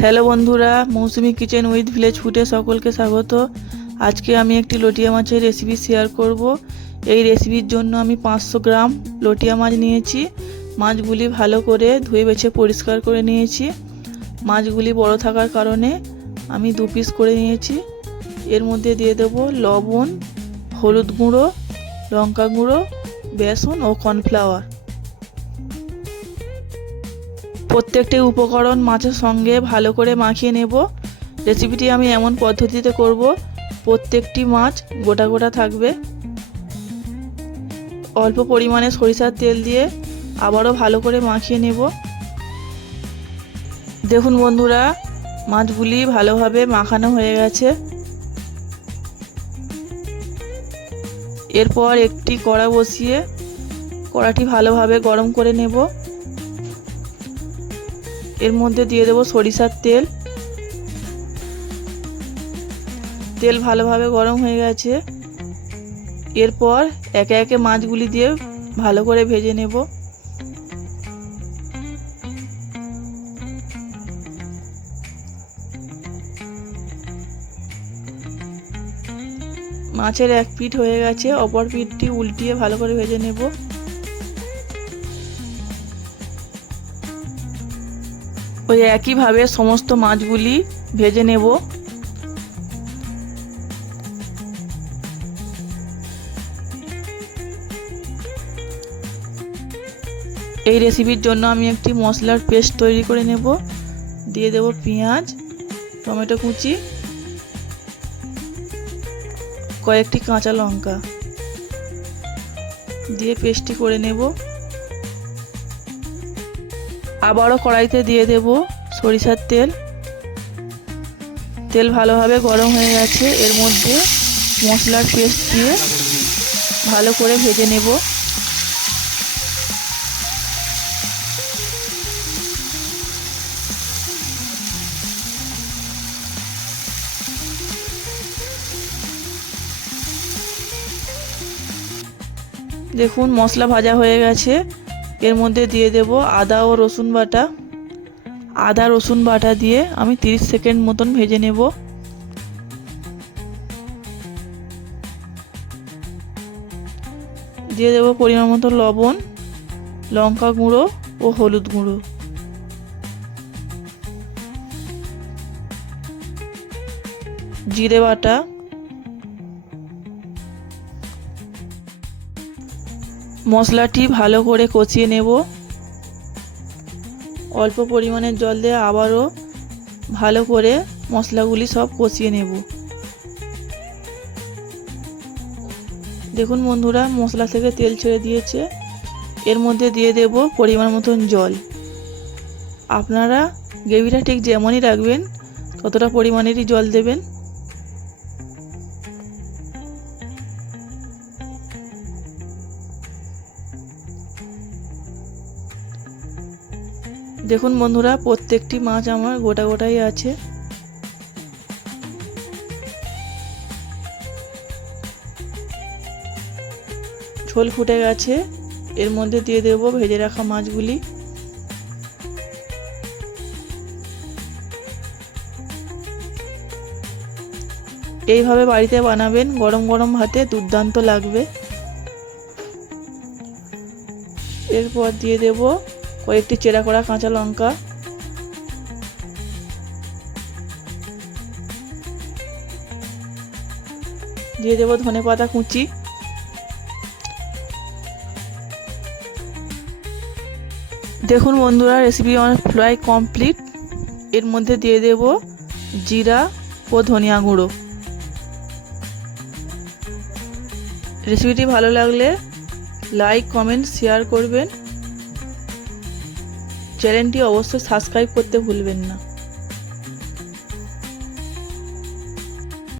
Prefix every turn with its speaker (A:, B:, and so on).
A: Hello বন্ধুরা, মৌসুমি kitchen with village ফুডে সকলকে স্বাগত। আজকে আমি একটি লটিয়া মাছের রেসিপি শেয়ার করব। এই রেসিপির জন্য আমি পাঁচশো গ্রাম লটিয়া মাছ নিয়েছি। মাছগুলি ভালো করে ধুয়ে বেছে পরিষ্কার করে নিয়েছি। মাছগুলি বড় থাকার কারণে আমি দু পিস করে নিয়েছি। এর মধ্যে দিয়ে দেবো লবণ, হলুদ গুঁড়ো, লঙ্কা গুঁড়ো, বেসন ও কর্নফ্লাওয়ার প্রত্যেকটি উপকরণ মাছের সঙ্গে ভালো করে মাখিয়ে নেব। রেসিপিটি আমি এমন পদ্ধতিতে করব, প্রত্যেকটি মাছ গোটা গোটা থাকবে। অল্প পরিমাণে সরিষার তেল দিয়ে আবারও ভালো করে মাখিয়ে নেব। দেখুন বন্ধুরা, মাছগুলি ভালোভাবে মাখানো হয়ে গেছে। এরপর একটি কড়া বসিয়ে কড়াটি ভালোভাবে গরম করে নেব। এর মধ্যে দিয়ে দেবো সরিষার তেল। তেল ভালোভাবে গরম হয়ে গেছে। এরপর একে একে মাছগুলি দিয়ে ভালো করে ভেজে নেব। মাছের এক পিঠ হয়ে গেছে, অপর পিঠটি উল্টিয়ে ভালো করে ভেজে নেব। ওই একইভাবে সমস্ত মাছগুলি ভেজে নেব। এই রেসিপির জন্য আমি একটি মশলার পেস্ট তৈরি করে নেব। দিয়ে দেব পেঁয়াজ, টমেটো কুচি, কয়েকটি কাঁচা লঙ্কা। দিয়ে পেস্টটি করে নেব। আবারও কড়াইতে দিয়ে দেব সরিষার তেল। তেল ভালোভাবে গরম হয়ে গেছে। এর মধ্যে মশলার পেস্ট দিয়ে ভালো করে ভেজে নেব। দেখুন মশলা ভাজা হয়ে গেছে। এর মধ্যে দিয়ে দেব আদা ও রসুন বাটা। আদা, রসুন বাটা দিয়ে আমি 30 সেকেন্ড মতন ভেজে নেব। দিয়ে দেব পরিমাণ মতো লবণ, লঙ্কা গুঁড়ো ও হলুদ গুঁড়ো। জিরে বাটা মশলাটি ভালো করে কষিয়ে নেব। অল্প পরিমাণের জল দিয়ে আবারও ভালো করে মশলাগুলি সব কষিয়ে নেব। দেখুন বন্ধুরা, মশলা থেকে তেল ছেড়ে দিয়েছে। এর মধ্যে দিয়ে দেব পরিমাণ মতন জল। আপনারা গ্রেভিটা ঠিক যেমনই রাখবেন, ততটা পরিমাণেরই জল দেবেন। দেখুন বন্ধুরা, প্রত্যেকটি মাছ আমার গোটা গোটাই আছে। ঝোল ফুটে গেছে। এর মধ্যে দিয়ে দেব ভেজে রাখা মাছগুলি। এইভাবে বাড়িতে বানাবেন, গরম গরম ভাতে দুর্দান্ত লাগবে। এরপর দিয়ে দেব কয়েকটি চেরা করা কাঁচা লঙ্কা। দিয়ে দেবো ধনে পাতা কুচি। দেখুন বন্ধুরা রেসিপি আমার ফ্রাই কমপ্লিট এর মধ্যে দিয়ে দেব জিরা ও ধনিয়া গুঁড়ো। রেসিপিটি ভালো লাগলে লাইক কমেন্ট শেয়ার করবেন। চ্যানেলটি অবশ্যই সাবস্ক্রাইব করতে ভুলবেন না।